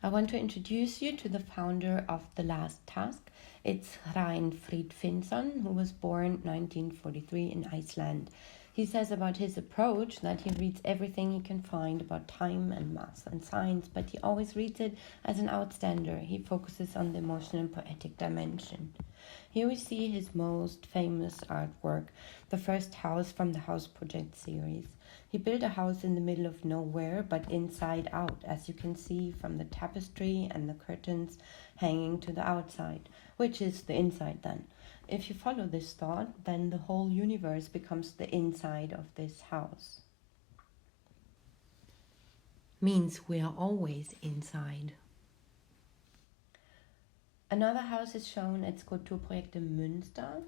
I want to introduce you to the founder of The Last Task. It's Hreinn Fridfinnsson, who was born 1943 in Iceland. He says about his approach that he reads everything he can find about time and math and science, but he always reads it as an outstander. He focuses on the emotional and poetic dimension. Here we see his most famous artwork, the first house from the House Project series. He built a house in the middle of nowhere, but inside out, as you can see from the tapestry and the curtains hanging to the outside, which is the inside then. If you follow this thought, then the whole universe becomes the inside of this house. Means we are always inside. Another house is shown at Skulpturprojekt Münster.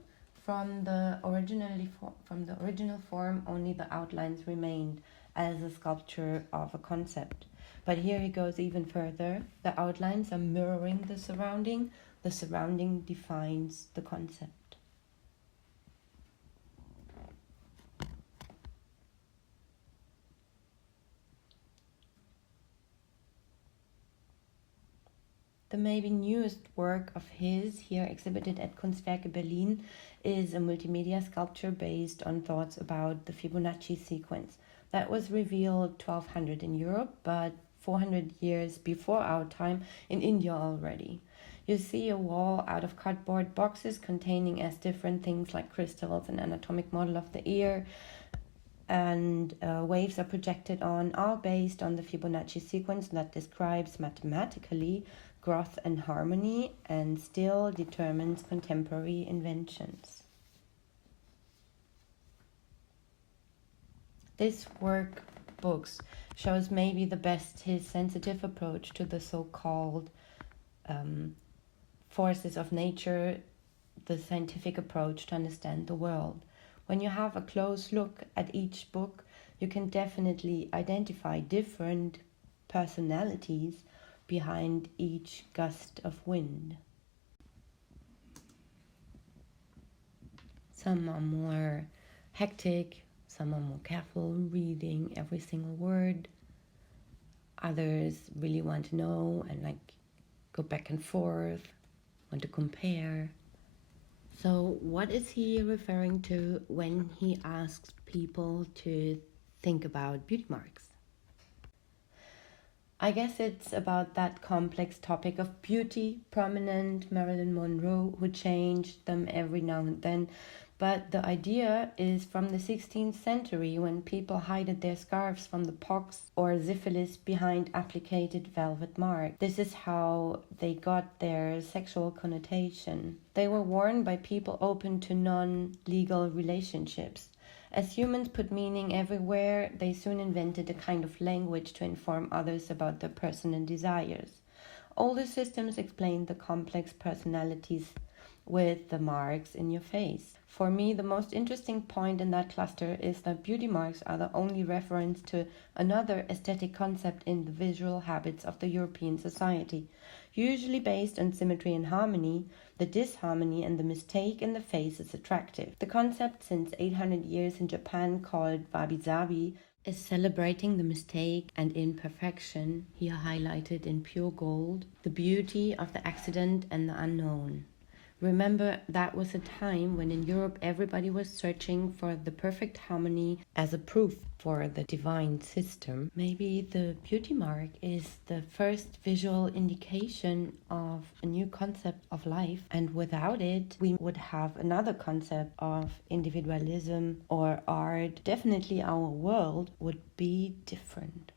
From the original form, only the outlines remained as a sculpture of a concept. But here he goes even further. The outlines are mirroring the surrounding defines the concept. The maybe newest work of his, here exhibited at Kunstwerke Berlin, is a multimedia sculpture based on thoughts about the Fibonacci sequence. That was revealed 1200 in Europe, but 400 years before our time in India already. You see a wall out of cardboard boxes containing as different things like crystals, an anatomic model of the ear, and waves are projected on, all based on the Fibonacci sequence that describes mathematically growth and harmony and still determines contemporary inventions. This workbook shows maybe the best his sensitive approach to the so-called forces of nature, the scientific approach to understand the world. When you have a close look at each book, you can definitely identify different personalities behind each gust of wind. Some are more hectic, some are more careful, reading every single word. Others really want to know and go back and forth, want to compare. So what is he referring to when he asks people to think about beauty marks? I guess it's about that complex topic of beauty, prominent Marilyn Monroe, who changed them every now and then. But the idea is from the 16th century, when people hid their scarves from the pox or syphilis behind applicated velvet marks. This is how they got their sexual connotation. They were worn by people open to non-legal relationships. As humans put meaning everywhere, they soon invented a kind of language to inform others about their personal desires. Older systems explain the complex personalities with the marks in your face. For me, the most interesting point in that cluster is that beauty marks are the only reference to another aesthetic concept in the visual habits of the European society. Usually based on symmetry and harmony, the disharmony and the mistake in the face is attractive. The concept since 800 years in Japan, called wabi-sabi, is celebrating the mistake and imperfection, here highlighted in pure gold, the beauty of the accident and the unknown. Remember, that was a time when in Europe everybody was searching for the perfect harmony as a proof for the divine system. Maybe the beauty mark is the first visual indication of a new concept of life, and without it we would have another concept of individualism or art. Definitely our world would be different.